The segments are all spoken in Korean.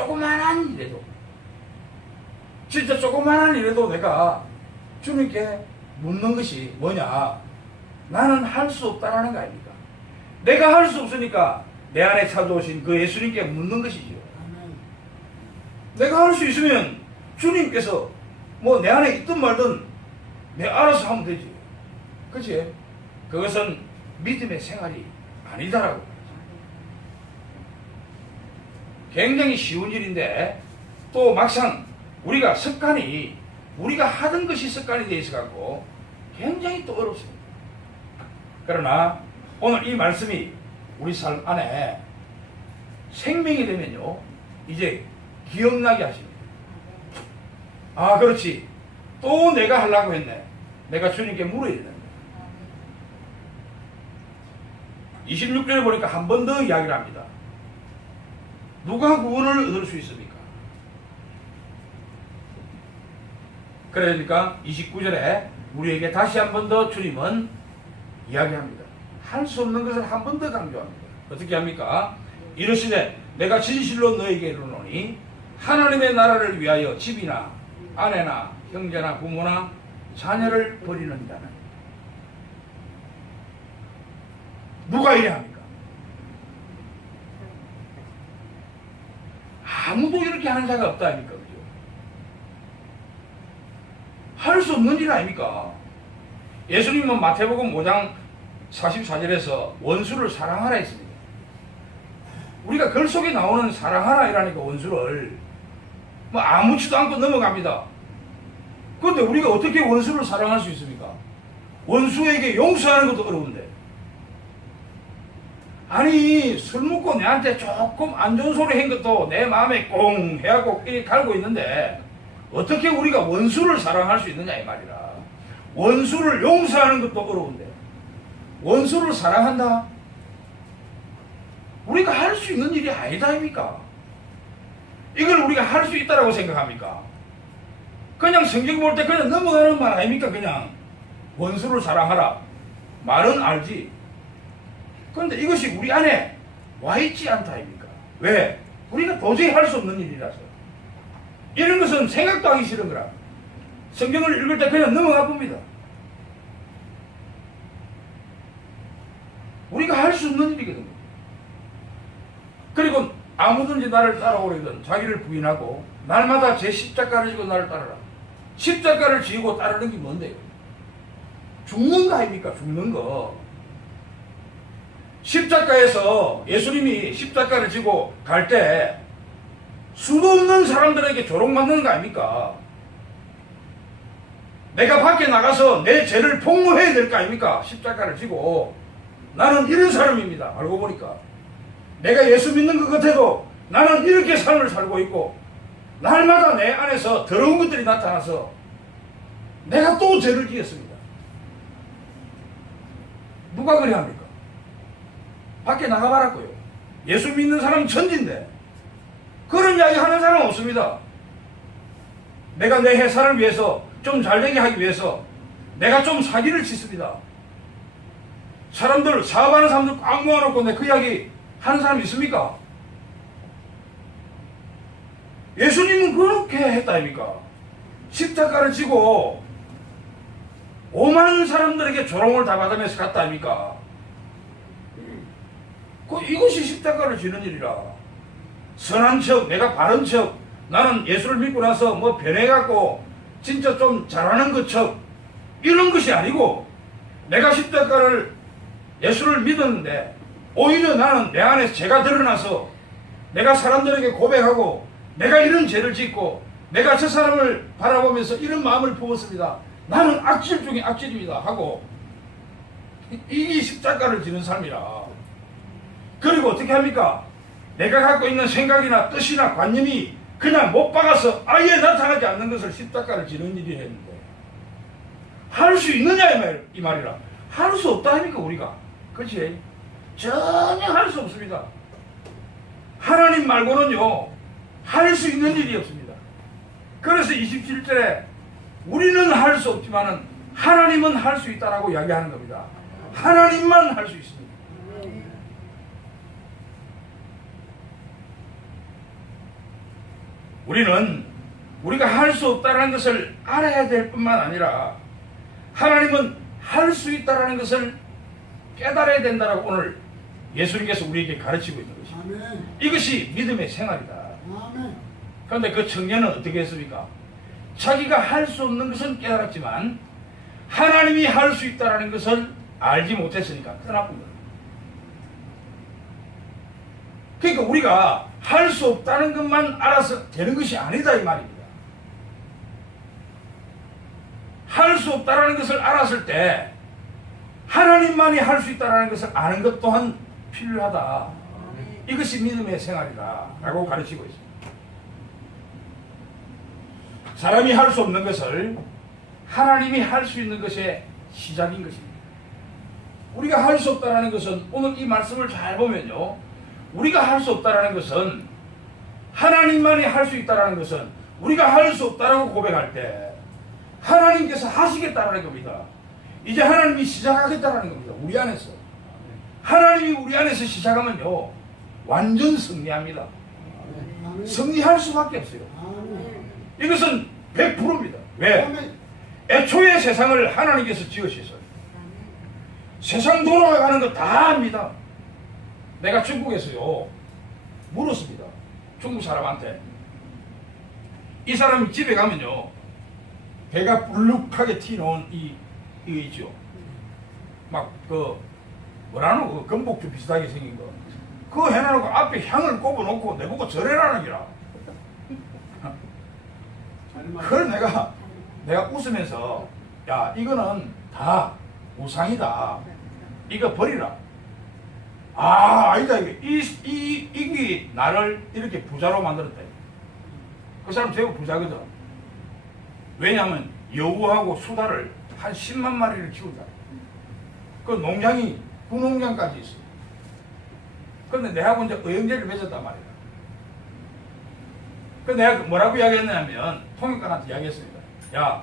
조그만한 일에도, 진짜 조그만한 일에도 내가 주님께 묻는 것이 뭐냐? 나는 할 수 없다라는 거 아닙니까? 내가 할 수 없으니까 내 안에 찾아오신 그 예수님께 묻는 것이죠. 내가 할 수 있으면 주님께서 뭐 내 안에 있든 말든 내가 알아서 하면 되지. 그치? 그것은 믿음의 생활이 아니다라고. 굉장히 쉬운 일인데 또 막상 우리가 습관이, 우리가 하던 것이 습관이 되어 있어갖고 굉장히 또 어렵습니다. 그러나 오늘 이 말씀이 우리 삶 안에 생명이 되면요, 이제 기억나게 하십니다. 아, 그렇지. 또 내가 하려고 했네. 내가 주님께 물어야 된다. 26절에 보니까 한 번 더 이야기를 합니다. 누가 구원을 얻을 수 있습니까? 그러니까 29절에 우리에게 다시 한 번 더 주님은 이야기합니다. 할 수 없는 것을 한 번 더 강조합니다. 어떻게 합니까? 이르시되 내가 진실로 너에게 이르노니 하나님의 나라를 위하여 집이나 아내나 형제나 부모나 자녀를 버리는 자는 누가 이래 합니까? 아무도 이렇게 하는 자가 없다 아닙니까? 그죠? 할 수 없는 일 아닙니까? 예수님은 마태복음 5장 44절에서 원수를 사랑하라 했습니다. 우리가 글 속에 나오는 사랑하라 이라니까 원수를 뭐 아무렇지도 않고 넘어갑니다. 그런데 우리가 어떻게 원수를 사랑할 수 있습니까? 원수에게 용서하는 것도 어려운데. 아니, 술 먹고 내한테 조금 안 좋은 소리 한 것도 내 마음에 꽁 해갖고 이렇게 갈고 있는데 어떻게 우리가 원수를 사랑할 수 있느냐 이 말이라. 원수를 용서하는 것도 어려운데 원수를 사랑한다? 우리가 할 수 있는 일이 아니다 아닙니까? 이걸 우리가 할 수 있다라고 생각합니까? 그냥 성경 볼 때 그냥 넘어가는 말 아닙니까? 그냥 원수를 사랑하라. 말은 알지. 그런데 이것이 우리 안에 와 있지 않다 아닙니까? 왜? 우리가 도저히 할 수 없는 일이라서. 이런 것은 생각도 하기 싫은 거라. 성경을 읽을 때 그냥 넘어가 봅니다. 우리가 할 수 없는 일이거든요. 그리고 아무든지 나를 따라오려든 자기를 부인하고 날마다 제 십자가를 지고 나를 따르라. 십자가를 지고 따르는 게 뭔데요? 죽는 거 아닙니까? 죽는 거. 십자가에서 예수님이 십자가를 지고 갈 때 수도 없는 사람들에게 조롱받는 거 아닙니까? 내가 밖에 나가서 내 죄를 폭로해야 될 거 아닙니까? 십자가를 지고. 나는 이런 사람입니다. 알고 보니까. 내가 예수 믿는 것 같아도 나는 이렇게 삶을 살고 있고 날마다 내 안에서 더러운 것들이 나타나서 내가 또 죄를 지었습니다. 누가 그래 합니까? 밖에 나가봐라고요. 예수 믿는 사람은 천지인데 그런 이야기 하는 사람은 없습니다. 내가 내 회사를 위해서 좀 잘되게 하기 위해서 내가 좀 사기를 치습니다. 사람들, 사업하는 사람들 꽉 모아놓고 내 그 이야기 하는 사람 있습니까? 예수님은 그렇게 했다 아닙니까? 십자가를 지고 5만 사람들에게 조롱을 다 받으면서 갔다 아닙니까? 이것이 십자가를 지는 일이라. 선한 척, 내가 바른 척, 나는 예수를 믿고 나서 뭐 변해갖고 진짜 좀 잘하는 것처럼 이런 것이 아니고 내가 십자가를 예수를 믿었는데 오히려 나는 내 안에서 죄가 드러나서 내가 사람들에게 고백하고 내가 이런 죄를 짓고 내가 저 사람을 바라보면서 이런 마음을 부었습니다. 나는 악질 중에 악질입니다 하고 이게 십자가를 지는 삶이라. 그리고 어떻게 합니까? 내가 갖고 있는 생각이나 뜻이나 관념이 그냥 못 박아서 아예 나타나지 않는 것을 십자가를 지는 일이 했는데 할 수 있느냐 이 말이라. 할 수 없다 하니까 우리가. 그렇지? 전혀 할 수 없습니다. 하나님 말고는요 할 수 있는 일이 없습니다. 그래서 27절에 우리는 할 수 없지만은 하나님은 할 수 있다라고 이야기하는 겁니다. 하나님만 할 수 있습니다. 네. 우리는 우리가 할 수 없다는 것을 알아야 될 뿐만 아니라 하나님은 할 수 있다는 것을 깨달아야 된다라고 오늘 예수님께서 우리에게 가르치고 있는 것입니다. 아멘. 이것이 믿음의 생활이다. 아멘. 그런데 그 청년은 어떻게 했습니까? 자기가 할 수 없는 것은 깨달았지만 하나님이 할 수 있다는 것을 알지 못했으니까 떠나본 거예요. 그러니까 우리가 할 수 없다는 것만 알아서 되는 것이 아니다 이 말입니다. 할 수 없다는 것을 알았을 때 하나님만이 할 수 있다는 것을 아는 것 또한 필요하다. 이것이 믿음의 생활이다 라고 가르치고 있습니다. 사람이 할 수 없는 것을 하나님이 할 수 있는 것의 시작인 것입니다. 우리가 할 수 없다는 것은 오늘 이 말씀을 잘 보면요, 우리가 할 수 없다는 것은 하나님만이 할 수 있다는 것은 우리가 할 수 없다라고 고백할 때 하나님께서 하시겠다는 겁니다. 이제 하나님이 시작하겠다는 겁니다. 우리 안에서 하나님이 우리 안에서 시작하면요 완전 승리합니다. 아멘. 승리할 수밖에 없어요. 아멘. 이것은 100%입니다. 왜? 아멘. 애초에 세상을 하나님께서 지으셨어요. 세상 돌아가는 거 다 압니다. 내가 중국에서요 물었습니다. 중국 사람한테. 이 사람이 집에 가면요 배가 불룩하게 튀어나온 이거 있죠. 막 뭐라노 그 건복주 비슷하게 생긴 거. 그거 해놔놓고 앞에 향을 꼽아놓고 내보고 절해라는 기라. 그걸 내가 웃으면서 야 이거는 다 우상이다. 이거 버리라. 아 아니다 이게 나를 이렇게 부자로 만들었다. 그 사람 제법 부자거든. 왜냐하면 여우하고 수달을 한 10만 마리를 키운다. 그 농장이 구농장까지 있어. 그런데 내하고 이제 의형제를 맺었단 말이야. 그 내가 뭐라고 이야기했냐면 통역관한테 이야기했습니다. 야,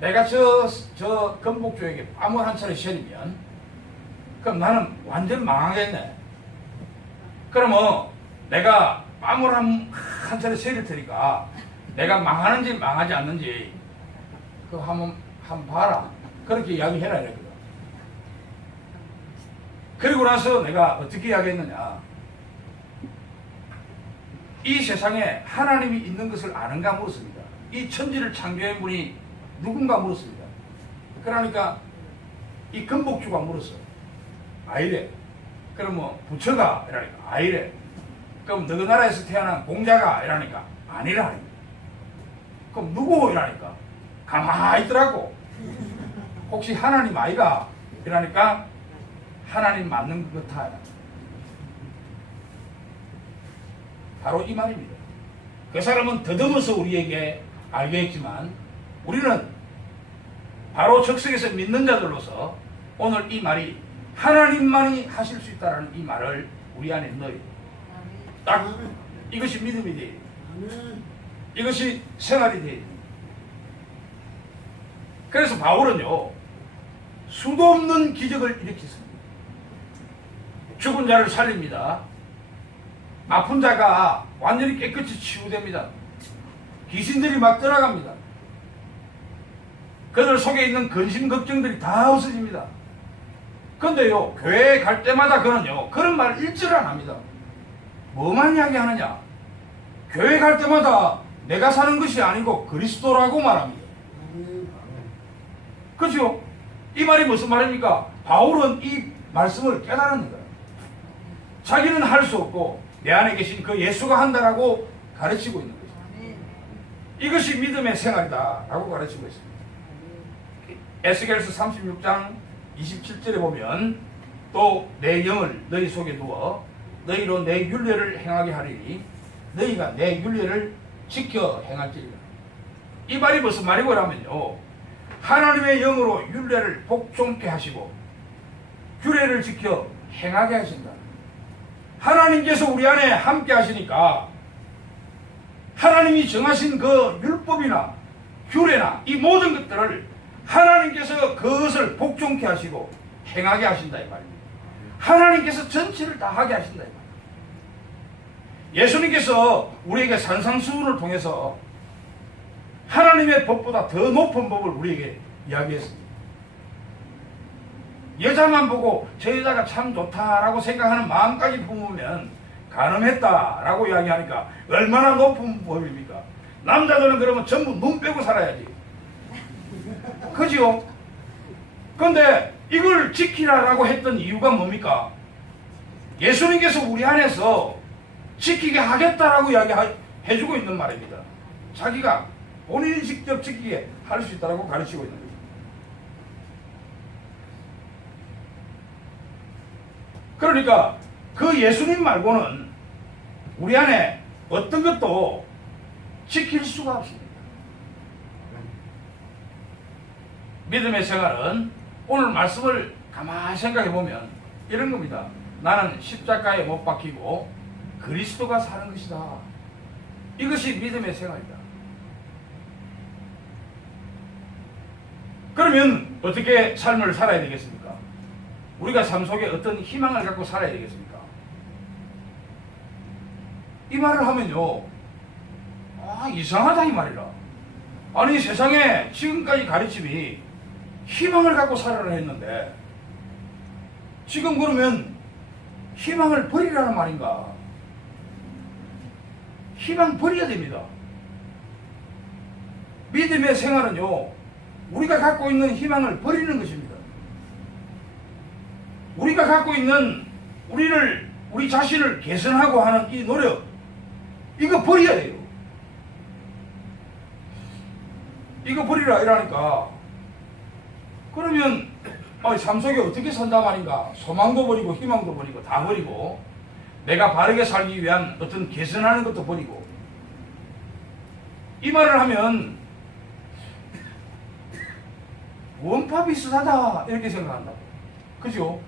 내가 저 건복주에게 뺨을 한 차례 셔리면 그럼 나는 완전 망하겠네. 그러면 내가 뺨을 한 차례 셔릴 테니까 내가 망하는지 망하지 않는지 그거 한번 봐라. 그렇게 이야기해라 이랬거든. 그리고 나서 내가 어떻게 이야기했느냐. 이 세상에 하나님이 있는 것을 아는가 물었습니다. 이 천지를 창조한 분이 누군가 물었습니다. 그러니까 이 건복주가 물었어. 아이래. 그럼 뭐 부처가 이러니까 아이래. 그럼 너희 나라에서 태어난 공자가 이러니까 아니라. 그럼 누구 이러니까 가만히 있더라고. 혹시 하나님 아이가 이러니까 하나님 맞는 것 같아. 바로 이 말입니다. 그 사람은 더듬어서 우리에게 알게 했지만 우리는 바로 적석에서 믿는 자들로서 오늘 이 말이 하나님만이 하실 수 있다는 이 말을 우리 안에 넣어요. 딱 이것이 믿음이 돼요. 이것이 생활이 돼요. 그래서 바울은요 수도 없는 기적을 일으켰습니다. 죽은 자를 살립니다. 아픈 자가 완전히 깨끗이 치유됩니다. 귀신들이 막 떠나갑니다. 그들 속에 있는 근심 걱정들이 다 없어집니다. 그런데요 교회에 갈 때마다 그는요 그런 말 일절 안 합니다. 뭐만 이야기하느냐. 교회 갈 때마다 내가 사는 것이 아니고 그리스도라고 말합니다. 그렇죠? 이 말이 무슨 말입니까? 바울은 이 말씀을 깨달은 거예요. 자기는 할 수 없고 내 안에 계신 그 예수가 한다라고 가르치고 있는 거죠. 이것이 믿음의 생활이다 라고 가르치고 있습니다. 에스겔서 36장 27절에 보면 또 내 영을 너희 속에 두어 너희로 내 율례를 행하게 하리니 너희가 내 율례를 지켜 행할지리라. 이 말이 무슨 말이고 하면요 하나님의 영으로 율례를 복종케 하시고 규례를 지켜 행하게 하신다. 하나님께서 우리 안에 함께 하시니까 하나님이 정하신 그 율법이나 규례나 이 모든 것들을 하나님께서 그것을 복종케 하시고 행하게 하신다 이 말입니다. 하나님께서 전체를 다 하게 하신다 이 말입니다. 예수님께서 우리에게 산상수훈을 통해서 하나님의 법보다 더 높은 법을 우리에게 이야기했습니다. 여자만 보고 저 여자가 참 좋다라고 생각하는 마음까지 품으면 가늠했다라고 이야기하니까 얼마나 높은 법입니까? 남자들은 그러면 전부 눈 빼고 살아야지. 그죠? 그런데 이걸 지키라라고 했던 이유가 뭡니까? 예수님께서 우리 안에서 지키게 하겠다라고 이야기해주고 있는 말입니다. 자기가 본인이 직접 지키게 할 수 있다라고 가르치고 있는 거죠. 그러니까 그 예수님 말고는 우리 안에 어떤 것도 지킬 수가 없습니다. 믿음의 생활은 오늘 말씀을 가만히 생각해 보면 이런 겁니다. 나는 십자가에 못 박히고 그리스도가 사는 것이다. 이것이 믿음의 생활이다. 그러면 어떻게 삶을 살아야 되겠습니까? 우리가 삶 속에 어떤 희망을 갖고 살아야 되겠습니까? 이 말을 하면요, 이상하다 이 말이라. 아니 세상에 지금까지 가르침이 희망을 갖고 살아라 했는데 지금 그러면 희망을 버리라는 말인가? 희망 버려야 됩니다. 믿음의 생활은요, 우리가 갖고 있는 희망을 버리는 것입니다. 우리가 갖고 있는 우리 자신을 개선하고 하는 이 노력, 이거 버려야 돼요. 이거 버리라 이러니까 그러면 삶 속에 어떻게 산다 말인가? 소망도 버리고 희망도 버리고 다 버리고 내가 바르게 살기 위한 어떤 개선하는 것도 버리고 이 말을 하면 원파 비슷하다 이렇게 생각한다고. 그죠?